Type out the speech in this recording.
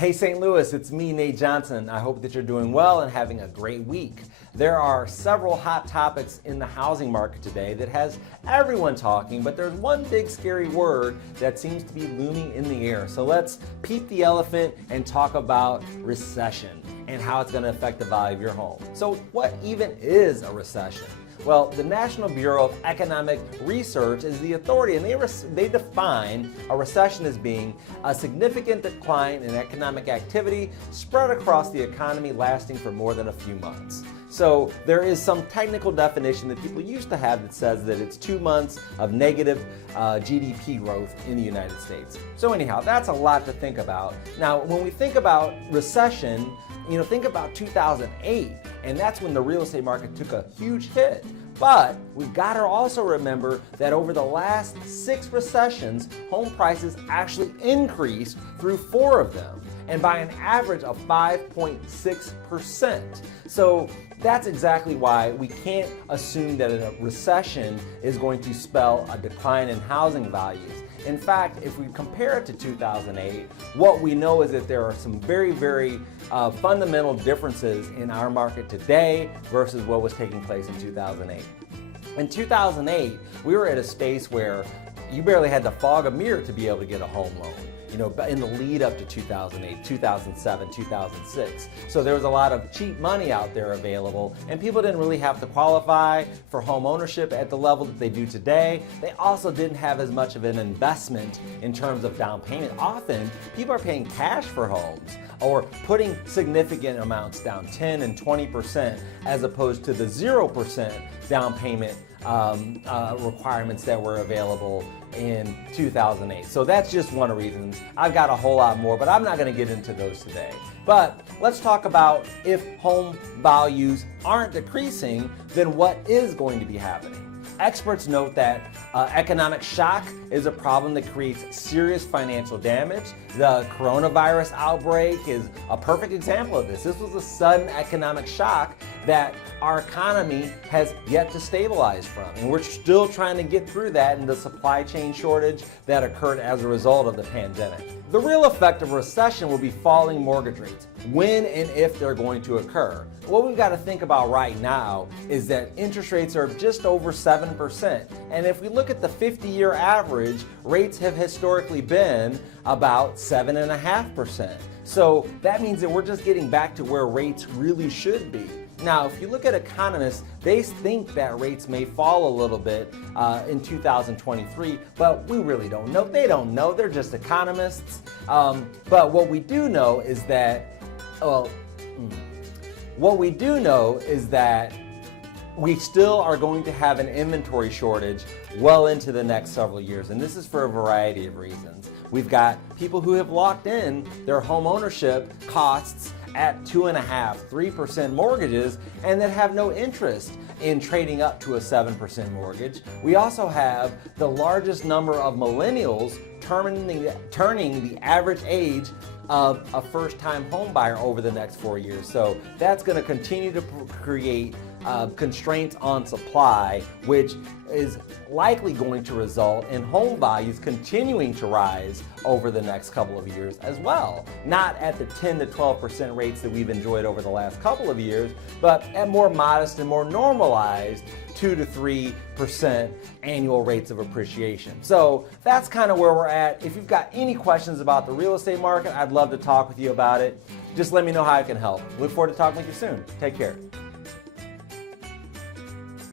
Hey St. Louis, it's me, Nate Johnson. I hope that you're doing well and having a great week. There are several hot topics in the housing market today that has everyone talking, but there's one big scary word that seems to be looming in the air. So let's peep the elephant and talk about recession and how it's going to affect the value of your home. So what even is a recession? Well, the National Bureau of Economic Research is the authority, and they define a recession as being a significant decline in economic activity spread across the economy lasting for more than a few months. So there is some technical definition that people used to have that says that it's 2 months of negative GDP growth in the United States. So anyhow, that's a lot to think about. Now, when we think about recession, think about 2008, and that's when the real estate market took a huge hit. But we've got to also remember that over the last 6 recessions, home prices actually increased through 4 of them, and by an average of 5.6%. So that's exactly why we can't assume that a recession is going to spell a decline in housing values. In fact, if we compare it to 2008, what we know is that there are some very fundamental differences in our market today versus what was taking place in 2008. In 2008, we were at a space where you barely had to fog a mirror to be able to get a home loan. In the lead up to 2008, 2007, 2006. So there was a lot of cheap money out there available, and people didn't really have to qualify for home ownership at the level that they do today. They also didn't have as much of an investment in terms of down payment. Often, people are paying cash for homes or putting significant amounts down, 10 and 20%, as opposed to the 0% down payment requirements that were available in 2008. So that's just one of the reasons. I've got a whole lot more, but I'm not going to get into those today. But let's talk about if home values aren't decreasing, then what is going to be happening? Experts note that economic shock is a problem that creates serious financial damage. The coronavirus outbreak is a perfect example of this. This was a sudden economic shock that our economy has yet to stabilize from. And we're still trying to get through that and the supply chain shortage that occurred as a result of the pandemic. The real effect of recession will be falling mortgage rates, when and if they're going to occur. What we've got to think about right now is that interest rates are just over 7%. And if we look at the 50-year average, rates have historically been about 7.5%. So that means that we're just getting back to where rates really should be. Now, if you look at economists, they think that rates may fall a little bit in 2023, but we really don't know. They don't know. They're just economists. But what we do know is that, we still are going to have an inventory shortage well into the next several years, and this is for a variety of reasons. We've got people who have locked in their home ownership costs at 2.5–3% mortgages and that have no interest in trading up to a 7% mortgage. We also have the largest number of millennials turning the average age of a first-time home buyer over the next 4 years. So that's going to continue to create constraints on supply, which is likely going to result in home values continuing to rise over the next couple of years as well. Not at the 10 to 12% rates that we've enjoyed over the last couple of years, but at more modest and more normalized 2 to 3% annual rates of appreciation. So that's kind of where we're at. If you've got any questions about the real estate market, I'd love to talk with you about it. Just let me know how I can help. Look forward to talking with you soon. Take care.